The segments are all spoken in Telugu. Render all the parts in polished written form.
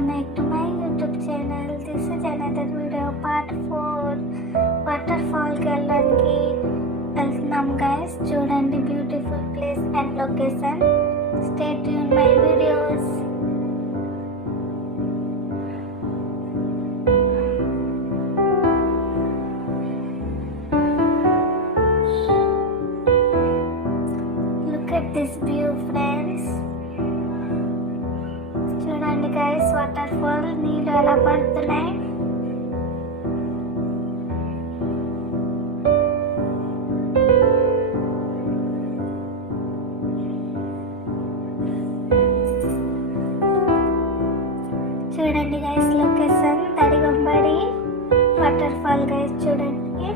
welcome back to my YouTube channel. This is another video part 4. Waterfall కి వెళ్ళడానికి వెళ్తున్నాం guys. చూడండి beautiful place and location. Stay tuned my videos. Look at this view, friends. చూడండి గైస్, వాటర్ ఫాల్ నీళ్ళు ఎలా పడుతున్నాయి. చూడండి గైస్, లొకేషన్ తడిగంబడి వాటర్ ఫాల్ గైస్. చూడండి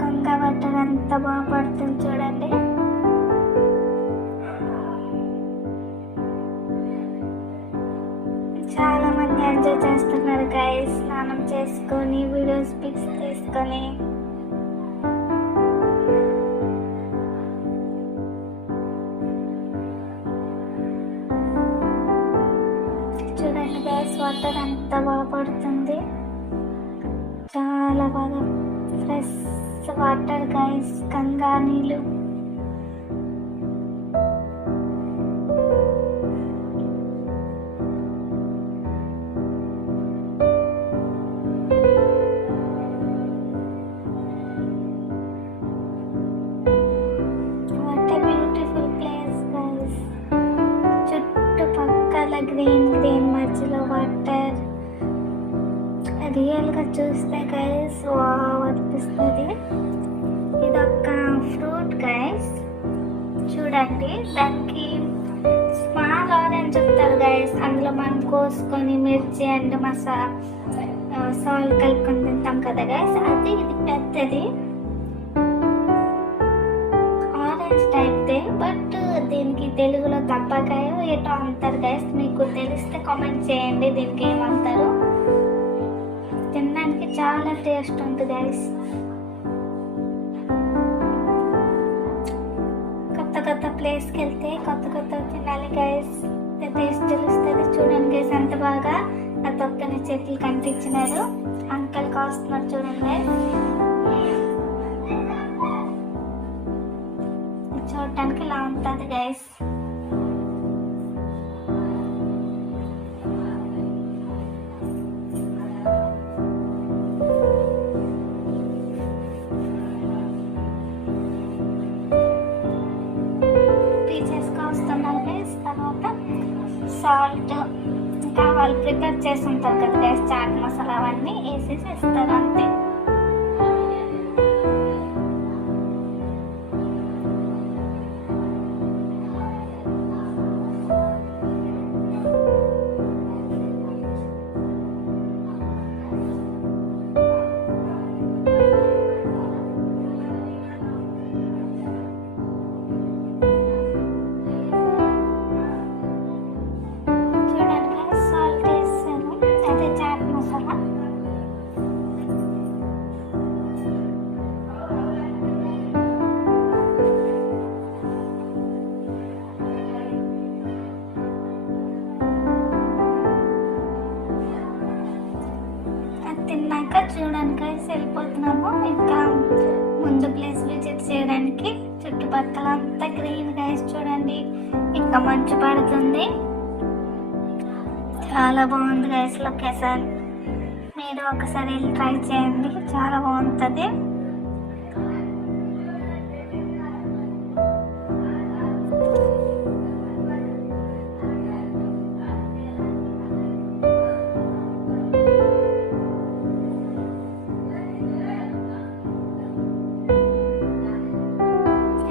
గంగా వాటర్ అంత బాగా పడుతుంది. చూడండి చాలా మంది ఎంజాయ్ చేస్తున్నారు గైస్, స్నానం చేసుకొని వీడియోస్ పిక్స్ తీసుకొని. చూడండి గైస్, వాటర్ ఎంత బాగా పడుతుంది. చాలా బాగా ఫ్రెష్ వాటర్ గైస్, గంగా నీళ్ళు. గ్రీన్ మధ్యలో వాటర్ రియల్గా చూస్తే గైస్ వావ్ అనిపిస్తుంది. ఇదొక ఫ్రూట్ గైస్, చూడండి దానికి స్మాల్ ఆరెంజ్ ఉంటుంది గైస్. అందులో మనం కోసుకొని మిర్చి అండ్ సాల్ట్ కలుపుకొని తింటాం కదా గైస్, అది ఇది పెద్దది టైప్దే. బట్ దీనికి తెలుగులో దబ్బకాయ ఏటో అంటారు గైస్. మీకు తెలిస్తే కామెంట్ చేయండి దీనికి ఏమంటారు. తినడానికి చాలా టేస్ట్ ఉంది గైస్. కొత్త ప్లేస్కి వెళ్తే కొత్త తినాలి గైస్, టేస్ట్ తెలుస్తుంది. చూడండి గైస్, అంత బాగా ఆ తొక్కని చెట్లు కనిపించినారు. అంకల్ కాస్తున్నారు చూడండి గైస్. చూడటానికి ఇలా ఉంటుంది గైస్. పీసెస్గా వస్తున్నారు గైస్. తర్వాత సాల్ట్ ఇంకా వాళ్ళు ప్రిపేర్ చేసి ఉంటారు కదా గైస్, చాట్ మసాలా అవన్నీ వేసేసి ఇస్తారు అంతే. తిన్నాక చూడడానికి వెళ్ళిపోతున్నాము ఇంకా ముందు ప్లేస్ విజిట్ చేయడానికి. చుట్టుపక్కల అంతా గ్రీన్ గైస్. చూడండి ఇంకా మంచు పడుతుంది. చాలా బాగుంది గైస్ లొకేషన్. మీరు ఒకసారి వెళ్ళి ట్రై చేయండి, చాలా బాగుంటుంది.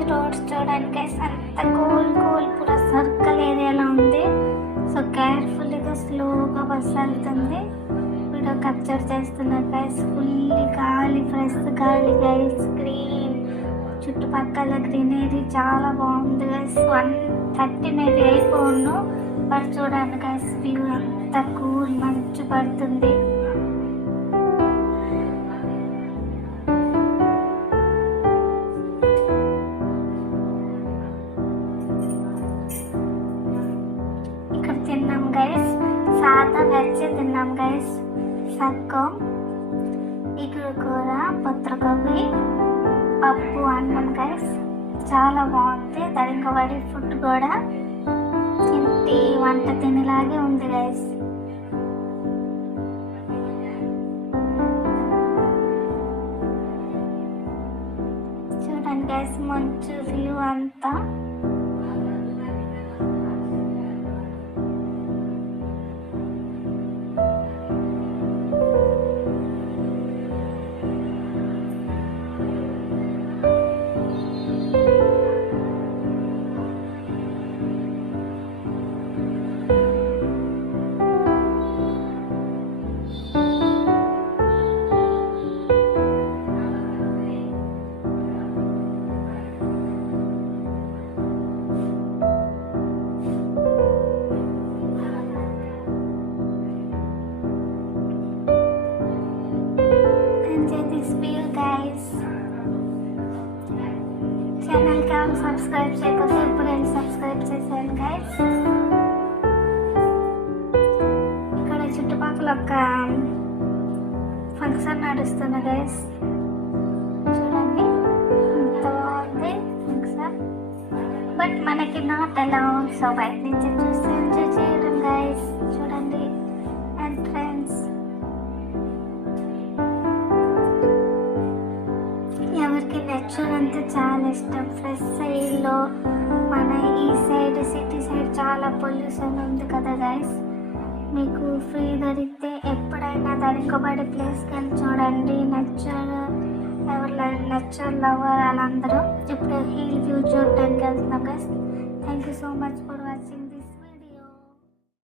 రోడ్స్ చూడడానికి అంత కూల్ పూరా సర్కిల్ ఏరియాలో ఉంది. సో కేర్ఫుల్గా స్లోగా బస్సు వెళ్తుంది. వీడియో క్యాప్చర్ చేస్తున్నారు గైస్. ఫుల్లీ గాలి, ఫ్రెష్ గాలి గైస్. గ్రీన్ చుట్టుపక్కల గ్రీనరీ చాలా బాగుంది గైస్. 1:30 మేబీ అయిపోను. బట్ చూడండి గైస్, వ్యూ అంత కూల్, మంచు పడుతుంది. guys. సక్కం, ఇగురు కూర, పొత్రగొబ్బి, పప్పు, అన్నం గైస్. చాలా బాగుంది. దరింకవాడి ఫుడ్ కూడా ఇంటి వంట తినేలాగే ఉంది గైస్. చూడండి గైస్, మంచు వ్యూ అంతా. ఛానల్ కి సబ్స్క్రైబ్ చేయకపోతే ఇప్పుడు వెళ్ళి సబ్స్క్రైబ్ చేశాను గైస్. ఇక్కడ చుట్టుపక్కల ఒక ఫంక్షన్ నడుస్తుంది గైస్. చూడండి ఎంత బాగుంది ఫంక్షన్. బట్ మనకి నాట్ అలా, సో బయట నుంచి చూస్తే ఎంజాయ్ చేయడం గైస్. చూడండి ఎంట్రన్స్. ఎవరికి నేచర్ అంటే చాలా ఇష్టం. ఫ్రెష్ సైడ్లో మన ఈ సైడ్ సిటీ సైడ్ చాలా పొల్యూషన్ ఉంది కదా గైస్. మీకు ఫ్రీ దొరికితే ఎప్పుడైనా దొరకబడే ప్లేస్కి వెళ్ళి చూడండి. నేచర్ నేచర్ లవర్ వాళ్ళందరూ ఇప్పుడు హిల్ వ్యూ చూడడానికి వెళ్తున్నాం guys. Thank you so much for